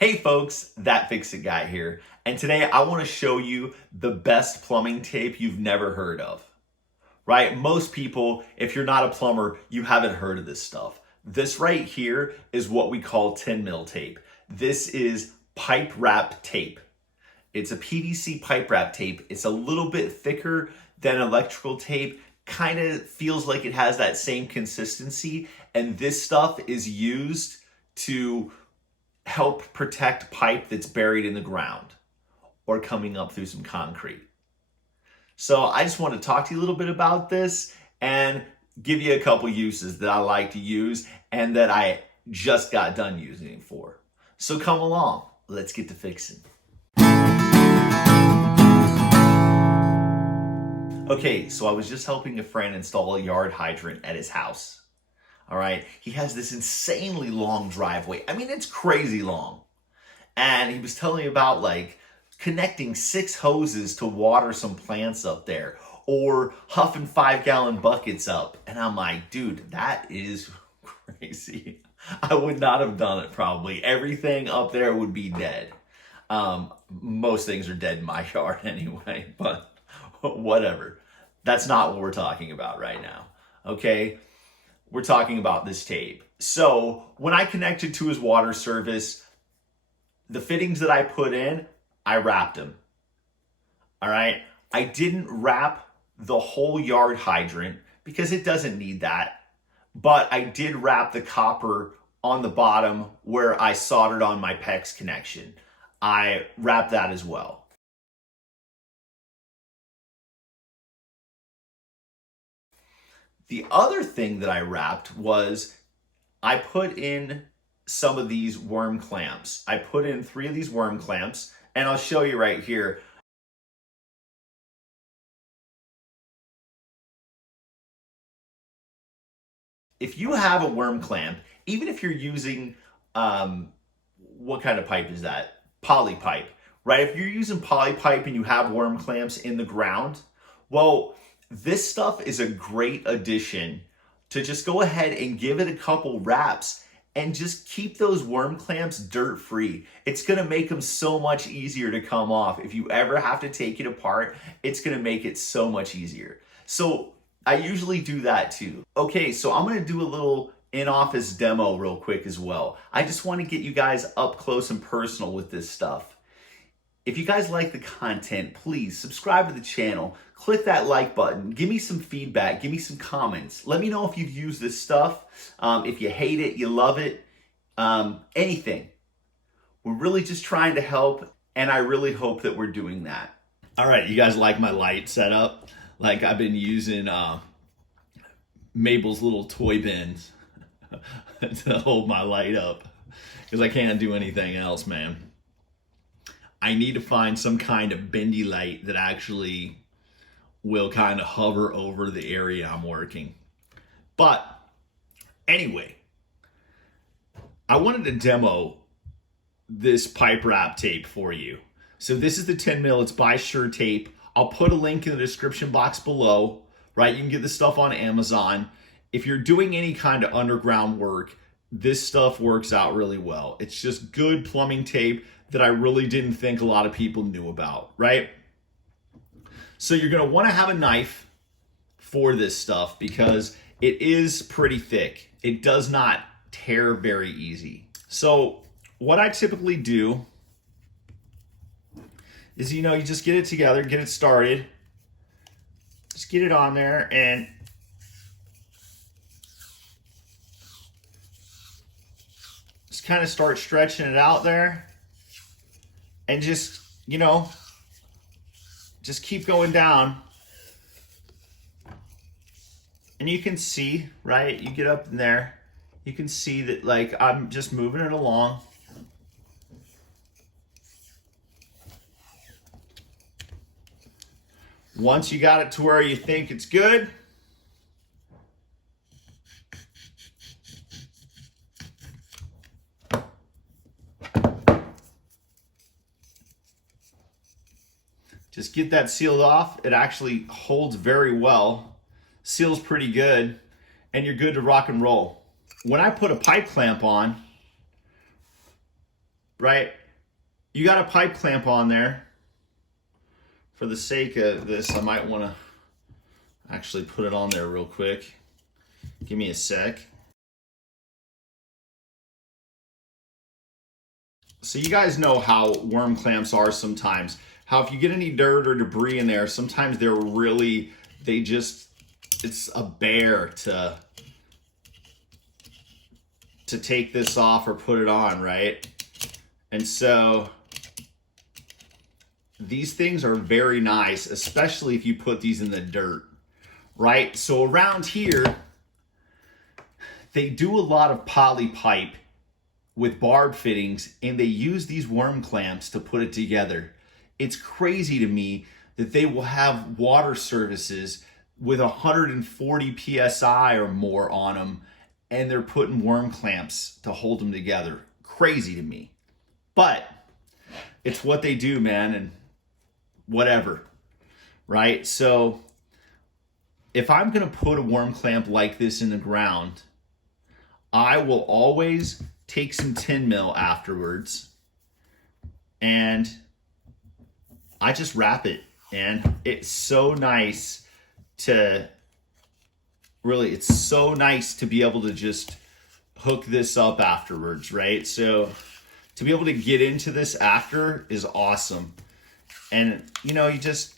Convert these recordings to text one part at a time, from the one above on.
Hey folks, That Fix It Guy here, and today I want to show you the best plumbing tape you've never heard of. Right? Most people, if you're not a plumber, you haven't heard of this stuff. This right here is what we call 10 mil tape. This is pipe wrap tape. It's a PVC pipe wrap tape. It's a little bit thicker than electrical tape, kind of feels like it has that same consistency, and this stuff is used to help protect pipe that's buried in the ground or coming up through some concrete. So I just want to talk to you a little bit about this and give you a couple uses that I like to use and that I just got done using it for. So come along, let's get to fixing. Okay, so I was just helping a friend install a yard hydrant at his house. All right, he has this insanely long driveway. I mean, it's crazy long. And he was telling me about like connecting 6 hoses to water some plants up there or huffing 5-gallon buckets up. And I'm like, dude, that is crazy. I would not have done it probably. Everything up there would be dead. Most things are dead in my yard anyway, but whatever. That's not what we're talking about right now, okay? We're talking about this tape. So when I connected to his water service, the fittings that I put in, I wrapped them. All right. I didn't wrap the whole yard hydrant because it doesn't need that. But I did wrap the copper on the bottom where I soldered on my PEX connection. I wrapped that as well. The other thing that I wrapped was I put in some of these worm clamps. I put in 3 of these worm clamps, and I'll show you right here. If you have a worm clamp, even if you're using, what kind of pipe is that? Poly pipe, right? If you're using poly pipe and you have worm clamps in the ground, well, this stuff is a great addition to just go ahead and give it a couple wraps and just keep those worm clamps dirt free. It's gonna make them so much easier to come off. If you ever have to take it apart, it's gonna make it so much easier. So I usually do that too. Okay, so I'm gonna do a little in-office demo real quick as well. I just wanna get you guys up close and personal with this stuff. If you guys like the content, please subscribe to the channel, click that like button, give me some feedback, give me some comments. Let me know if you've used this stuff, if you hate it, you love it, anything. We're really just trying to help, and I really hope that we're doing that. All right, you guys like my light setup? Like I've been using Mabel's little toy bins to hold my light up because I can't do anything else, man. I need to find some kind of bendy light that actually will kind of hover over the area I'm working. But anyway, I wanted to demo this pipe wrap tape for you. So this is the 10 mil, it's by Sure Tape. I'll put a link in the description box below, right? You can get this stuff on Amazon. If you're doing any kind of underground work, this stuff works out really well. It's just good plumbing tape that I really didn't think a lot of people knew about, right? So you're gonna wanna have a knife for this stuff because it is pretty thick. It does not tear very easy. So what I typically do is, you just get it together, get it started, just get it on there and just kind of start stretching it out there. And just, just keep going down. And you can see, right? You get up in there, you can see that like I'm just moving it along. Once you got it to where you think it's good, just get that sealed off. It actually holds very well, seals pretty good, and you're good to rock and roll. When I put a pipe clamp on, right, you get up in there, you can see that like I'm just moving it along. Once you got it to where you think it's good, just get that sealed off. It actually holds very well, seals pretty good, and you're good to rock and roll. When I put a pipe clamp on, right, you get up in there, you can see that like I'm just moving it along. Once you got it to where you think it's good, just get that sealed off. It actually holds very well, seals pretty good, and you're good to rock and roll. When I put a pipe clamp on, right? You got a pipe clamp on there. For the sake of this, I might want to actually put it on there real quick. Give me a sec. So you guys know how worm clamps are sometimes. How if you get any dirt or debris in there, sometimes it's a bear to take this off or put it on, right? And so these things are very nice, especially if you put these in the dirt, right? So around here, they do a lot of poly pipe with barb fittings, and they use these worm clamps to put it together. It's crazy to me that they will have water services with 140 psi or more on them, and they're putting worm clamps to hold them together. Crazy to me. But it's what they do, man, and whatever, right? So if I'm gonna put a worm clamp like this in the ground, I will always take some 10 mil afterwards and I just wrap it. And it's so nice to be able to just hook this up afterwards, right? So to be able to get into this after is awesome. And you know, you just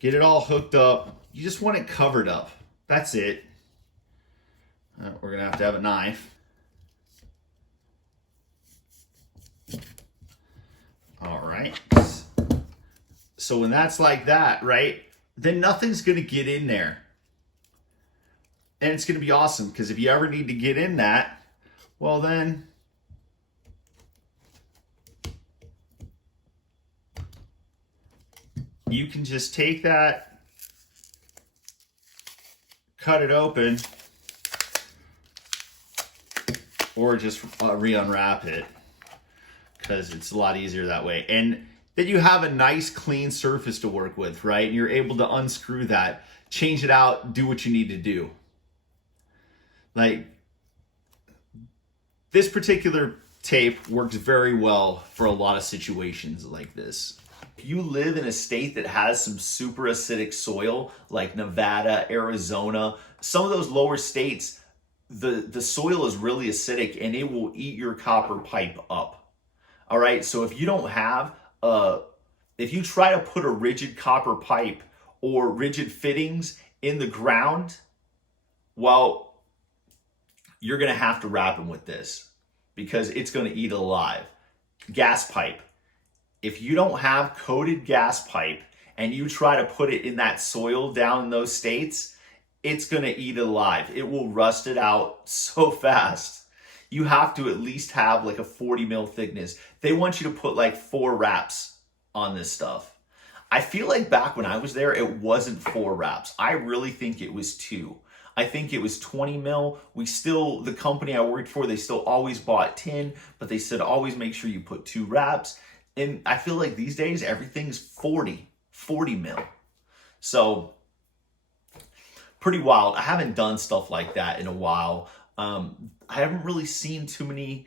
get it all hooked up. You just want it covered up. That's it. We're gonna have to have a knife. All right. So when that's like that, right, then nothing's gonna get in there. And it's gonna be awesome, because if you ever need to get in that, well then, you can just take that, cut it open, or just re-unwrap it, because it's a lot easier that way. And then you have a nice clean surface to work with, right? And you're able to unscrew that, change it out, do what you need to do. Like, this particular tape works very well for a lot of situations like this. If you live in a state that has some super acidic soil, like Nevada, Arizona, some of those lower states, the soil is really acidic and it will eat your copper pipe up. All right, so if you don't have if you try to put a rigid copper pipe or rigid fittings in the ground, well, you're gonna have to wrap them with this because it's gonna eat it alive. Gas pipe. If you don't have coated gas pipe and you try to put it in that soil down in those states, it's gonna eat it alive. It will rust it out so fast. You have to at least have like a 40 mil thickness. They want you to put like 4 wraps on this stuff. I feel like back when I was there, it wasn't 4 wraps. I really think it was 2. I think it was 20 mil. The company I worked for, they still always bought 10, but they said always make sure you put 2 wraps. And I feel like these days, everything's 40 mil. So pretty wild. I haven't done stuff like that in a while. I haven't really seen too many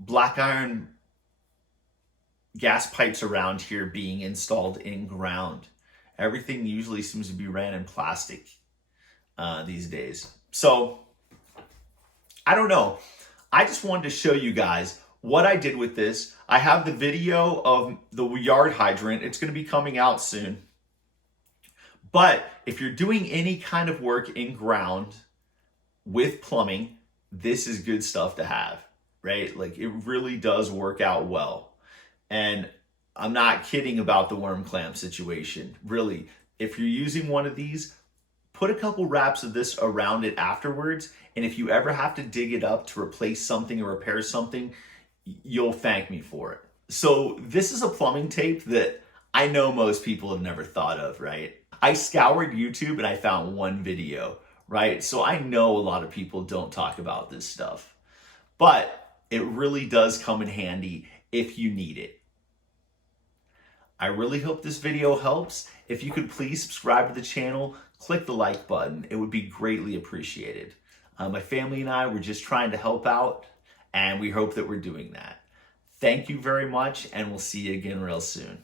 black iron gas pipes around here being installed in ground. Everything usually seems to be ran in plastic these days. So I don't know. I just wanted to show you guys what I did with this. I have the video of the yard hydrant. It's going to be coming out soon. But if you're doing any kind of work in ground with plumbing, this is good stuff to have, right? Like, it really does work out well. And I'm not kidding about the worm clamp situation. Really, if you're using one of these, put a couple wraps of this around it afterwards. And if you ever have to dig it up to replace something or repair something, you'll thank me for it. So this is a plumbing tape that I know most people have never thought of, right? I scoured YouTube and I found one video, right? So I know a lot of people don't talk about this stuff, but it really does come in handy if you need it. I really hope this video helps. If you could please subscribe to the channel, click the like button. It would be greatly appreciated. My family and I were just trying to help out, and we hope that we're doing that. Thank you very much, and we'll see you again real soon.